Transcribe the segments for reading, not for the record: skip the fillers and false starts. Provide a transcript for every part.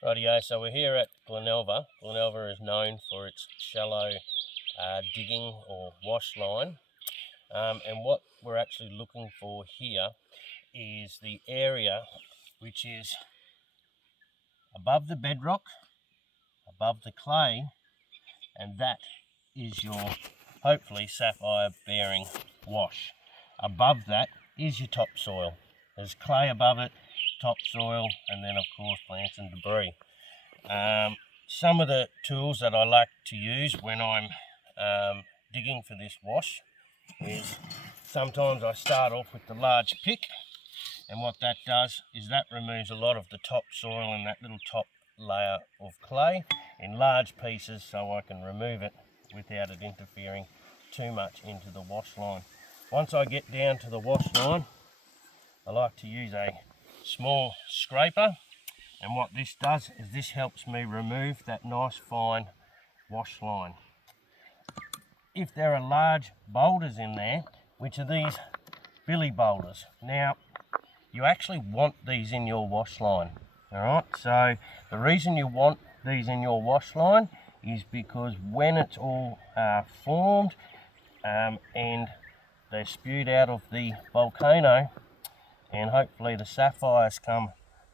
Rightio, so we're here at Glenelva. Glenelva is known for its shallow digging or wash line. And what we're actually looking for here is the area which is above the bedrock, above the clay, and that is your hopefully sapphire bearing wash. Above that is your topsoil. There's clay above it, topsoil, and then of course plants and debris. Some of the tools that I like to use when I'm digging for this wash is sometimes I start off with the large pick, and what that does is that removes a lot of the topsoil and that little top layer of clay in large pieces so I can remove it without it interfering too much into the wash line. Once I get down to the wash line, I like to use a small scraper, and what this does is this helps me remove that nice fine wash line. If there are large boulders in there, which are these billy boulders, now you actually want these in your wash line. Alright, so the reason you want these in your wash line is because when it's all formed and they're spewed out of the volcano and hopefully the sapphires come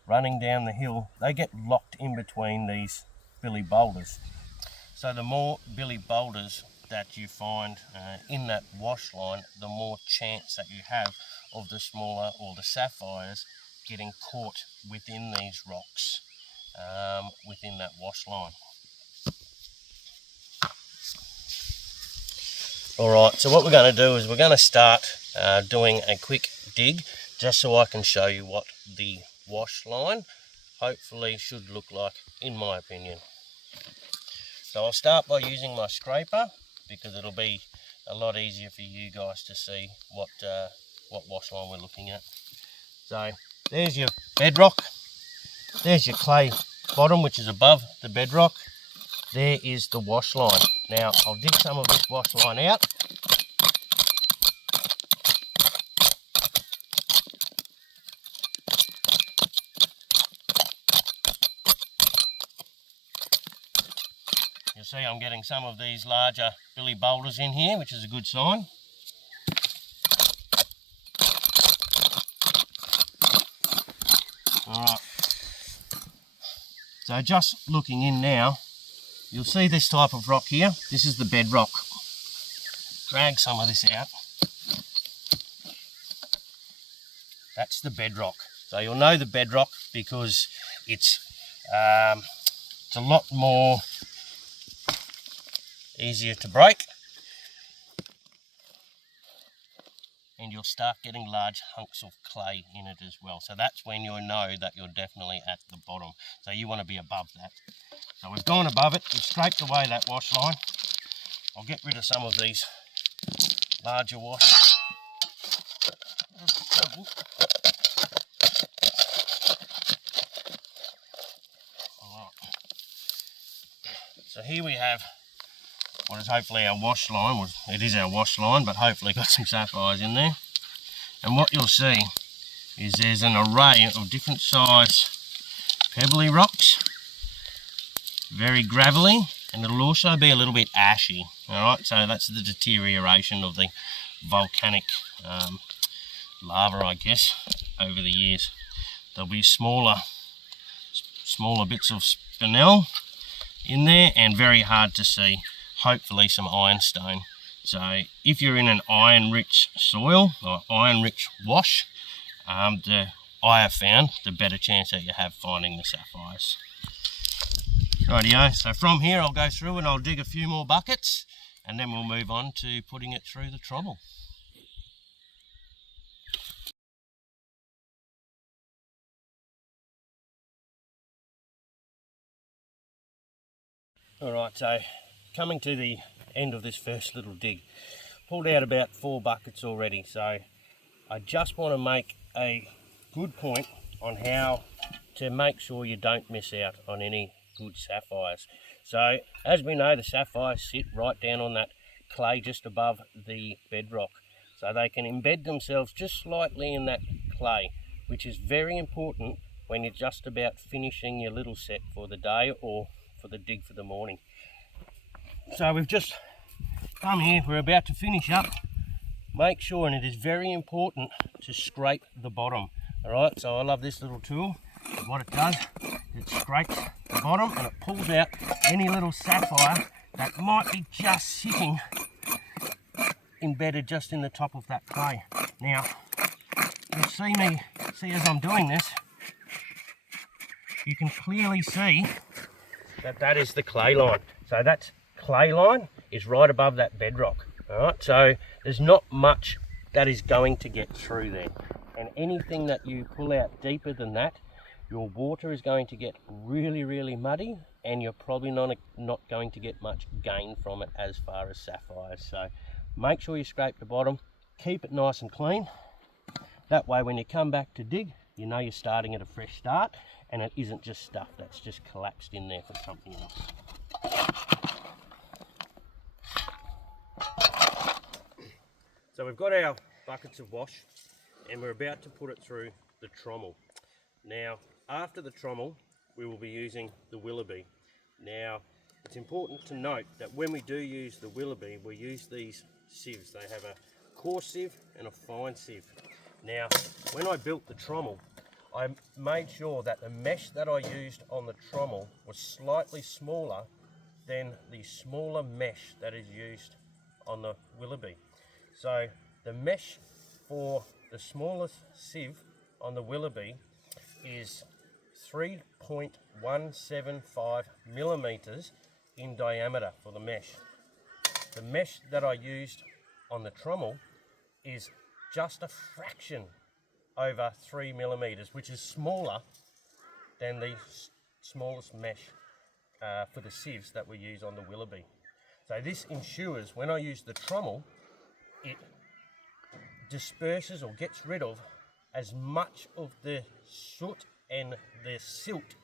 running down the hill, they get locked in between these billy boulders. So the more billy boulders that you find in that wash line, the more chance that you have of the smaller or the sapphires getting caught within these rocks within that wash line. Alright, so what we're going to do is we're going to start doing a quick dig just so I can show you what the wash line hopefully should look like, in my opinion. So I'll start by using my scraper because it'll be a lot easier for you guys to see what wash line we're looking at. So there's your bedrock, there's your clay bottom which is above the bedrock, there is the wash line. Now I'll dig some of this wash line out. You'll see I'm getting some of these larger billy boulders in here, which is a good sign. Alright, so just looking in now, you'll see this type of rock here. This is the bedrock. Drag some of this out. That's the bedrock. So you'll know the bedrock because it's a lot more easier to break, and you'll start getting large hunks of clay in it as well. So that's when you'll know that you're definitely at the bottom. So you want to be above that. So we've gone above it, we've scraped away that wash line. I'll get rid of some of these larger wash. So here we have what is hopefully our wash line. Well, it is our wash line, but hopefully got some sapphires in there. And what you'll see is there's an array of different size pebbly rocks, very gravelly, and it'll also be a little bit ashy. Alright, so that's the deterioration of the volcanic lava, I guess, over the years. There'll be smaller bits of spinel in there and very hard to see. Hopefully some ironstone. So if you're in an iron-rich soil or iron-rich wash, I have found the better chance that you have finding the sapphires. Rightio, so from here I'll go through and I'll dig a few more buckets and then we'll move on to putting it through the trommel. Alright, so coming to the end of this first little dig, pulled out about 4 buckets already, so I just want to make a good point on how to make sure you don't miss out on any good sapphires. So as we know, the sapphires sit right down on that clay just above the bedrock, so they can embed themselves just slightly in that clay, which is very important when you're just about finishing your little set for the day or for the dig for the morning. So we've just come here, we're about to finish up. Make sure, and it is very important, to scrape the bottom. Alright, so I love this little tool. What it does, it scrapes the bottom and it pulls out any little sapphire that might be just sitting embedded just in the top of that clay. Now, you'll see as I'm doing this, you can clearly see that that is the clay line. So that clay line is right above that bedrock. Alright, so there's not much that is going to get through there. And anything that you pull out deeper than that, your water is going to get really, really muddy, and you're probably not going to get much gain from it as far as sapphires. So make sure you scrape the bottom, keep it nice and clean. That way when you come back to dig, you know you're starting at a fresh start, and it isn't just stuff that's just collapsed in there for something else. So we've got our buckets of wash, and we're about to put it through the trommel. Now, after the trommel, we will be using the Willoughby. Now, it's important to note that when we do use the Willoughby, we use these sieves. They have a coarse sieve and a fine sieve. Now, when I built the trommel, I made sure that the mesh that I used on the trommel was slightly smaller than the smaller mesh that is used on the Willoughby. So the mesh for the smallest sieve on the Willoughby is 3.175 millimeters in diameter for the mesh. The mesh that I used on the trommel is just a fraction over 3 millimeters, which is smaller than the smallest mesh for the sieves that we use on the Willoughby. So this ensures when I use the trommel, it disperses or gets rid of as much of the soot and the silt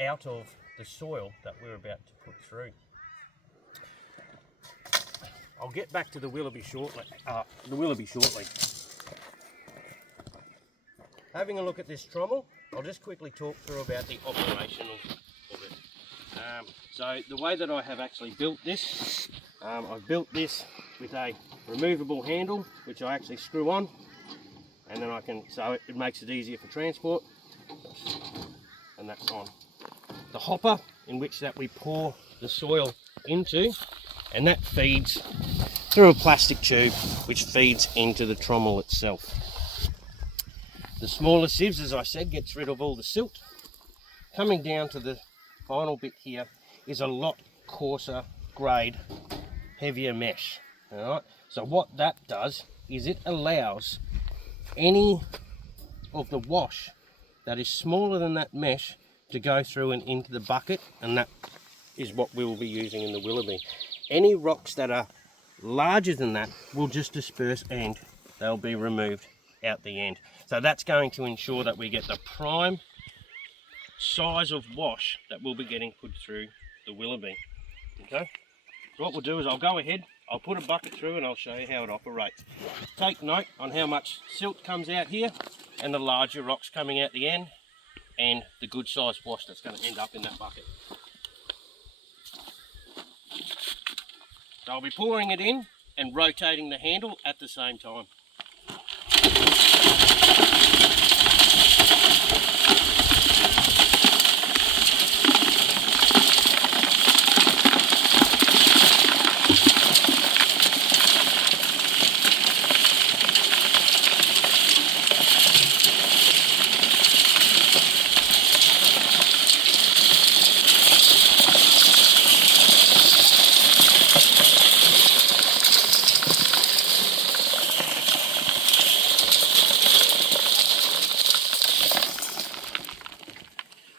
out of the soil that we're about to put through. I'll get back to the Willoughby shortly. Having a look at this trommel, I'll just quickly talk through about the operation of it. So the way that I have actually built this, I've built this with a removable handle, which I actually screw on, and then so it makes it easier for transport, and that's on. The hopper in which that we pour the soil into, and that feeds through a plastic tube which feeds into the trommel itself. The smaller sieves, as I said, gets rid of all the silt. Coming down to the final bit here is a lot coarser grade, heavier mesh. Alright, so what that does is it allows any of the wash that is smaller than that mesh to go through and into the bucket, and that is what we will be using in the Willoughby. Any rocks that are larger than that will just disperse and they'll be removed out the end. So that's going to ensure that we get the prime size of wash that we'll be getting put through the Willoughby. Okay, so what we'll do is I'll go ahead, I'll put a bucket through and I'll show you how it operates. Take note on how much silt comes out here and the larger rocks coming out the end and the good sized wash that's going to end up in that bucket. So I'll be pouring it in and rotating the handle at the same time.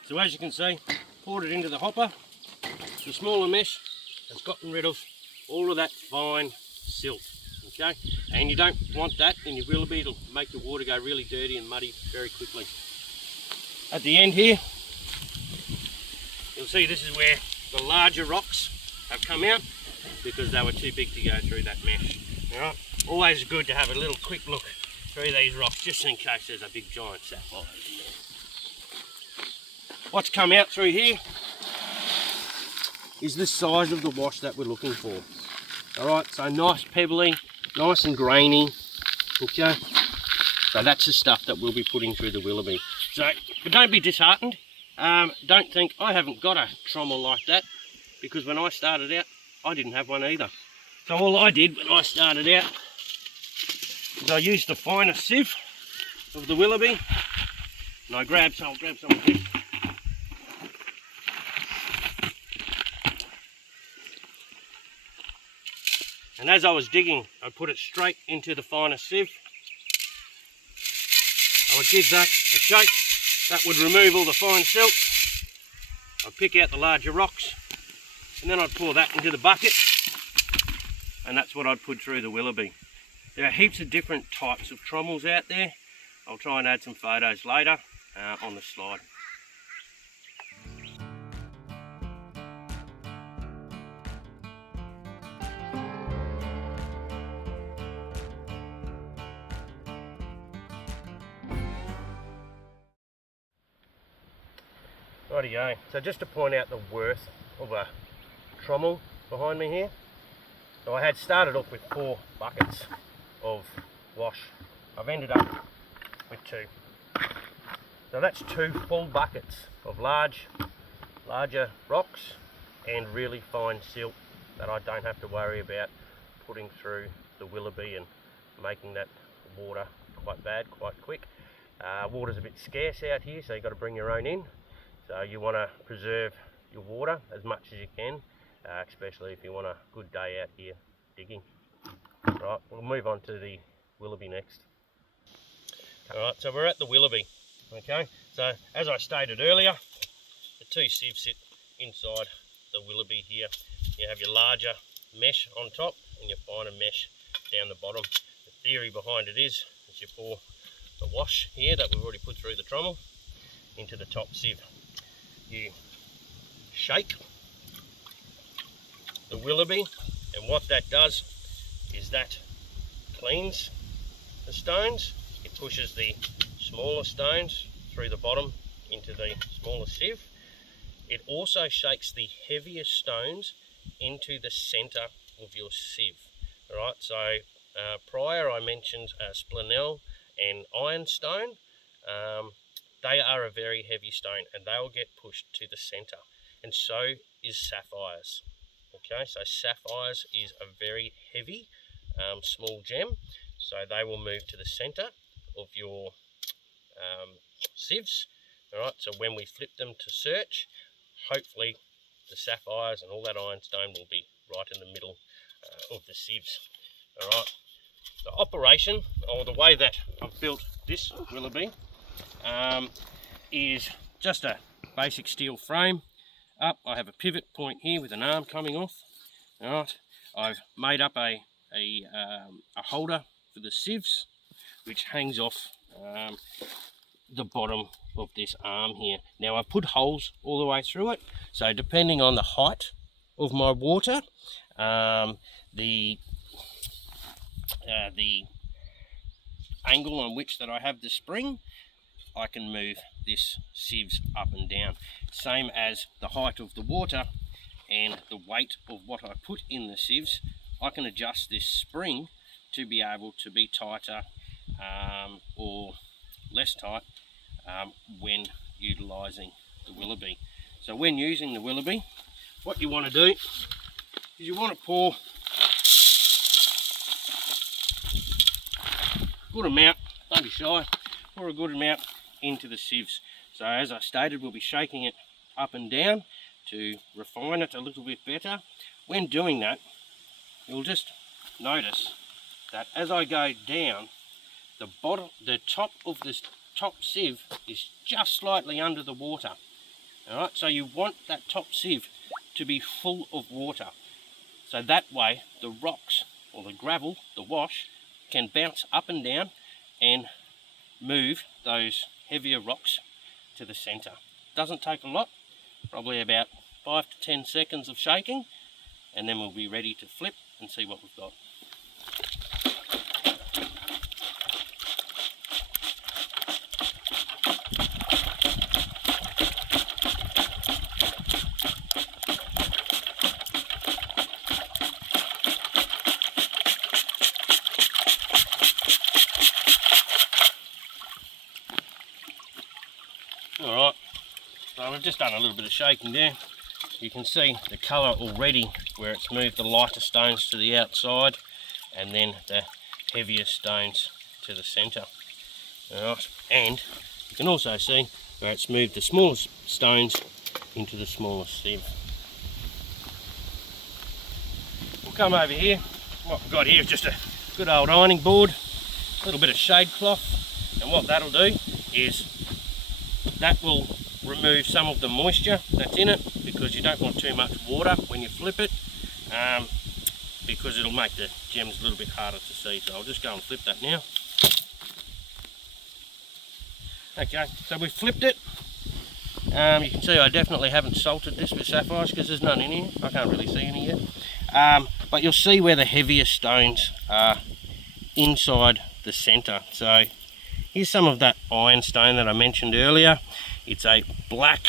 So as you can see, poured it into the hopper. The smaller mesh has gotten rid of all of that fine silt, okay? And you don't want that in your Willoughby. It'll make your water go really dirty and muddy very quickly. At the end here, you'll see this is where the larger rocks have come out because they were too big to go through that mesh. All right? Always good to have a little quick look through these rocks just in case there's a big giant sapphire in there. what's come out through here is the size of the wash that we're looking for. Alright, so nice pebbly, nice and grainy. Okay, so that's the stuff that we'll be putting through the Willoughby. So, but don't be disheartened. Don't think I haven't got a trommel like that, because when I started out, I didn't have one either. So all I did when I started out is I used the finer sieve of the Willoughby, and I'll grab some of this. And as I was digging, I put it straight into the finer sieve. I would give that a shake. That would remove all the fine silt. I'd pick out the larger rocks, and then I'd pour that into the bucket, and that's what I'd put through the Willoughby. There are heaps of different types of trommels out there. I'll try and add some photos later on the slide. Rightio, so just to point out the worth of a trommel behind me here. So I had started off with 4 buckets of wash. I've ended up with 2. So that's 2 full buckets of larger rocks and really fine silt that I don't have to worry about putting through the Willoughby and making that water quite bad, quite quick. Water's a bit scarce out here, so you've got to bring your own in. So you want to preserve your water as much as you can, especially if you want a good day out here digging. Right, we'll move on to the Willoughby next. Alright, so we're at the Willoughby. Okay, so as I stated earlier, the 2 sieves sit inside the Willoughby here. You have your larger mesh on top and your finer mesh down the bottom. The theory behind it is you pour the wash here that we've already put through the trommel into the top sieve. You shake the Willoughby, and what that does is that cleans the stones. It pushes the smaller stones through the bottom into the smaller sieve. It also shakes the heavier stones into the centre of your sieve. Alright, so prior I mentioned splenel and ironstone. They are a very heavy stone and they will get pushed to the centre, and so is sapphires. Okay, so sapphires is a very heavy small gem, so they will move to the centre of your sieves. Alright, so when we flip them to search, hopefully the sapphires and all that ironstone will be right in the middle of the sieves. Alright, the operation, or the way that I've built this Willoughby, is just a basic steel frame. Up, I have a pivot point here with an arm coming off. Alright, I've made up a holder for the sieves, which hangs off the bottom of this arm here. Now I've put holes all the way through it, so depending on the height of my water, the angle on which that I have the spring, I can move this sieves up and down. Same as the height of the water and the weight of what I put in the sieves, I can adjust this spring to be able to be tighter or less tight when utilising the Willoughby. So when using the Willoughby, what you want to do is you want to pour a good amount, don't be shy, pour a good amount into the sieves. So as I stated, we'll be shaking it up and down to refine it a little bit better. When doing that, you'll just notice that as I go down, the top of this top sieve is just slightly under the water. Alright, so you want that top sieve to be full of water. So that way the rocks or the gravel, the wash, can bounce up and down and move those heavier rocks to the centre. Doesn't take a lot, probably about 5 to 10 seconds of shaking, and then we'll be ready to flip and see what we've got. Alright, so I've just done a little bit of shaking there. You can see the colour already where it's moved the lighter stones to the outside and then the heavier stones to the centre. Alright, and you can also see where it's moved the smallest stones into the smallest sieve. We'll come over here. What we've got here is just a good old ironing board, a little bit of shade cloth, and what that'll do is that will remove some of the moisture that's in it, because you don't want too much water when you flip it, because it'll make the gems a little bit harder to see. So I'll just go and flip that now. Okay, so we've flipped it. You can see I definitely haven't salted this with sapphires because there's none in here. I can't really see any yet. But you'll see where the heavier stones are inside the centre. So here's some of that ironstone that I mentioned earlier. It's a black,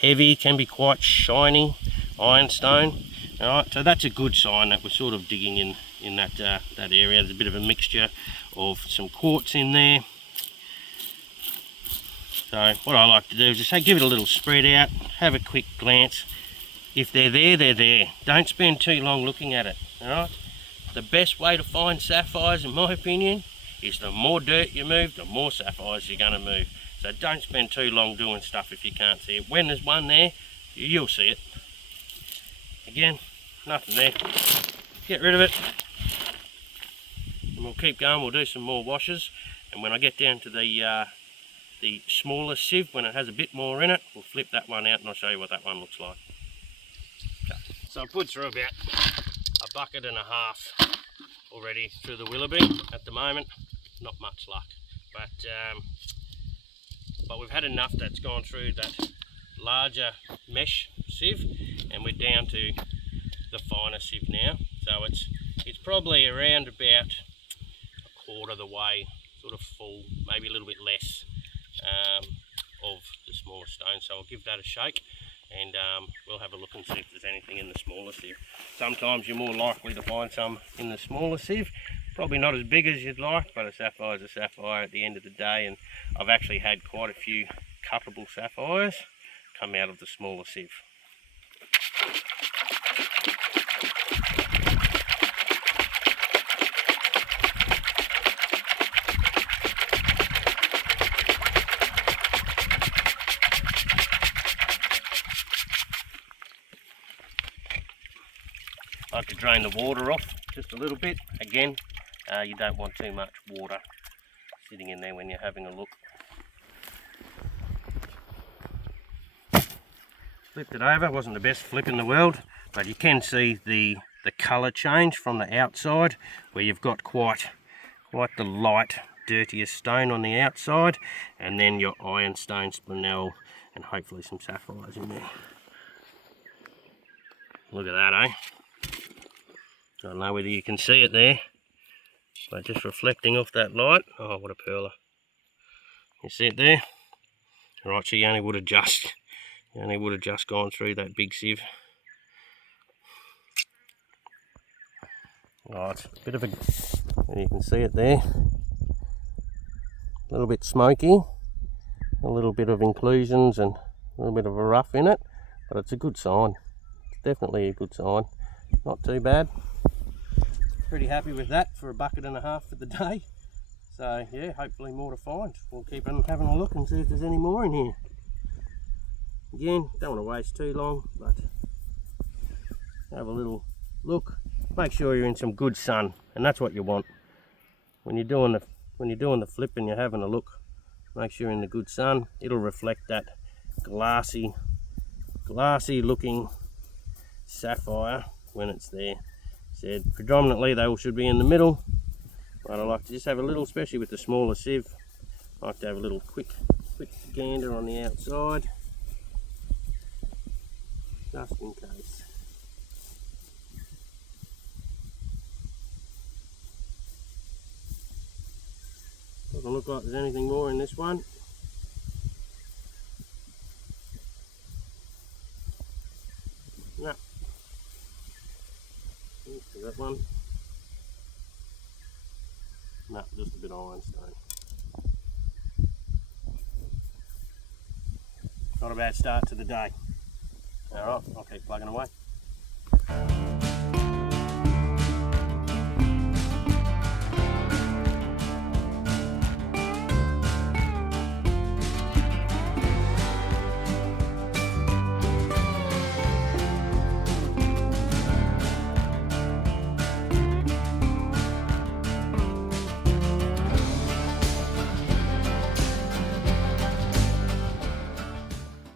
heavy, can be quite shiny ironstone. Alright, so that's a good sign that we're sort of digging in that area. There's a bit of a mixture of some quartz in there. So what I like to do is just give it a little spread out, have a quick glance. If they're there, they're there. Don't spend too long looking at it. Alright? The best way to find sapphires, in my opinion, is the more dirt you move, the more sapphires you're going to move. So don't spend too long doing stuff if you can't see it. When there's one there, you'll see it. Again, nothing there. Get rid of it. And we'll keep going, we'll do some more washes. And when I get down to the smaller sieve, when it has a bit more in it, we'll flip that one out and I'll show you what that one looks like. Okay. So I put through about a bucket and a half already through the Willoughby at the moment. Not much luck, but we've had enough that's gone through that larger mesh sieve, and we're down to the finer sieve now. So it's probably around about a quarter of the way, sort of full, maybe a little bit less of the smaller stones. So I'll give that a shake, and we'll have a look and see if there's anything in the smaller sieve. Sometimes you're more likely to find some in the smaller sieve. Probably not as big as you'd like, but a sapphire is a sapphire at the end of the day, and I've actually had quite a few cuttable sapphires come out of the smaller sieve. I like to drain the water off just a little bit. Again, you don't want too much water sitting in there when you're having a look. Flipped it over, wasn't the best flip in the world, but you can see the colour change from the outside, where you've got quite the light, dirtiest stone on the outside, and then your ironstone, spinel, and hopefully some sapphires in there. Look at that, eh? I don't know whether you can see it there, but just reflecting off that light. Oh, what a perler. You see it there? Right, so you only would have just gone through that big sieve. Right, a bit of you can see it there. A little bit smoky, a little bit of inclusions and a little bit of a rough in it, but it's a good sign. It's definitely a good sign. Not too bad. Pretty happy with that for a bucket and a half for the day. So yeah, hopefully more to find. We'll keep on having a look and see if there's any more in here. Again, don't want to waste too long, but have a little look. Make sure you're in some good sun, and that's what you want when you're doing the flip and you're having a look. Make sure you're in the good sun. It'll reflect that glassy looking sapphire when it's there. Said predominantly they all should be in the middle, but I like to just have a little, especially with the smaller sieve, I like to have a little quick gander on the outside, just in case. Doesn't look like there's anything more in this one. No. That one. No, just a bit of ironstone. Not a bad start to the day. All right, I'll keep plugging away.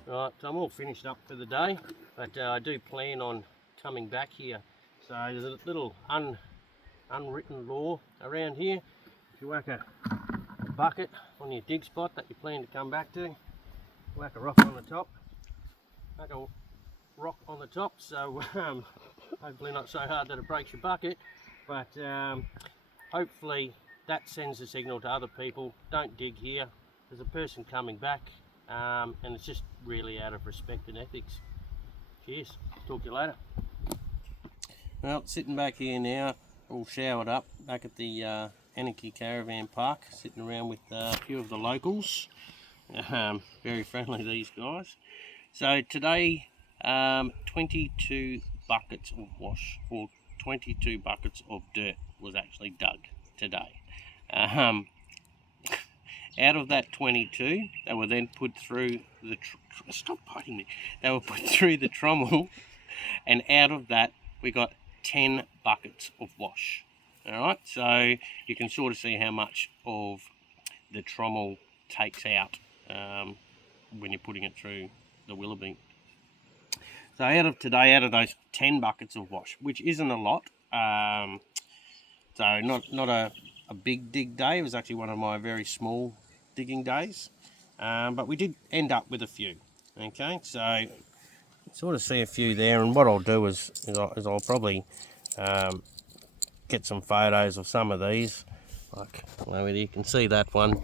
Right, so I'm all finished up for the day, but I do plan on coming back here. So there's a little unwritten law around here. If you whack a bucket on your dig spot that you plan to come back to, whack a rock on the top, whack a rock on the top, so hopefully not so hard that it breaks your bucket, but hopefully that sends a signal to other people, don't dig here, there's a person coming back, and it's just really out of respect and ethics. Cheers, talk to you later. Well, sitting back here now, all showered up, back at the Anarchy Caravan Park, sitting around with a few of the locals. Very friendly, these guys. So today, 22 buckets of wash, or 22 buckets of dirt was actually dug today. Out of that 22, they were then put through the stop biting me. They were put through the trommel, and out of that we got 10 buckets of wash. All right, so you can sort of see how much of the trommel takes out when you're putting it through the Willoughby. So out of those 10 buckets of wash, which isn't a lot, so not a big dig day. It was actually one of my very small digging days, but we did end up with a few. Okay, so sort of see a few there, and what I'll do is I'll probably get some photos of some of these. Like whether you can see that one.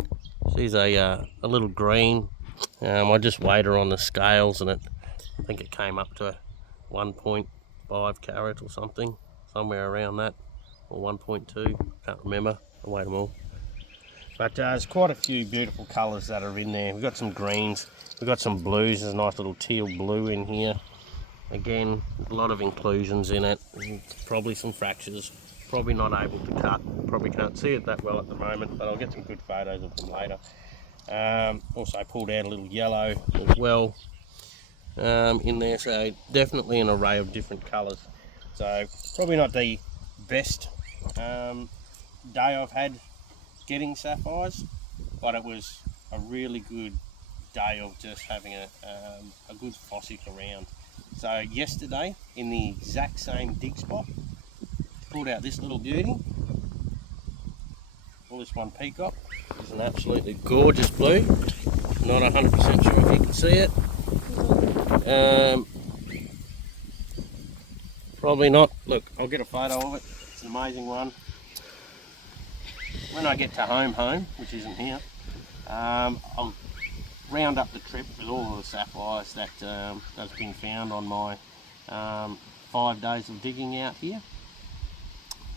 She's a little green. I just weighed her on the scales, and I think it came up to 1.5 carat or something, somewhere around that, or 1.2. Can't remember. I weighed them all. But there's quite a few beautiful colours that are in there. We've got some greens, we've got some blues. There's a nice little teal blue in here. Again, a lot of inclusions in it. Probably some fractures. Probably not able to cut. Probably can't see it that well at the moment, but I'll get some good photos of them later. Also pulled out a little yellow as well in there, so definitely an array of different colours. So probably not the best day I've had getting sapphires, but it was a really good day of just having a good fossick around. So yesterday, in the exact same dig spot, pulled out this little beauty. Well, this one peacock is an absolutely gorgeous blue. Not 100% sure if you can see it. Probably not. Look, I'll get a photo of it. It's an amazing one. When I get to home, which isn't here, I'll round up the trip with all of the sapphires that's been found on my 5 days of digging out here,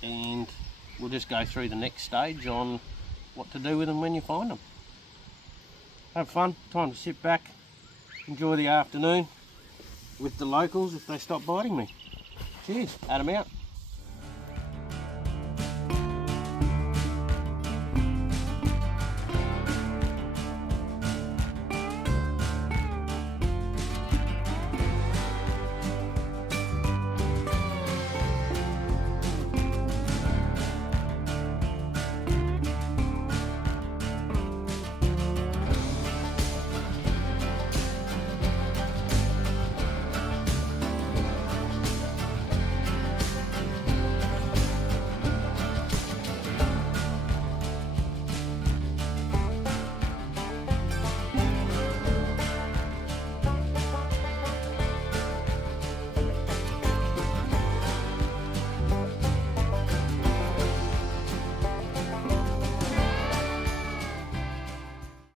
and we'll just go through the next stage on what to do with them when you find them. Have fun, time to sit back, enjoy the afternoon with the locals if they stop biting me. Cheers, Adam out.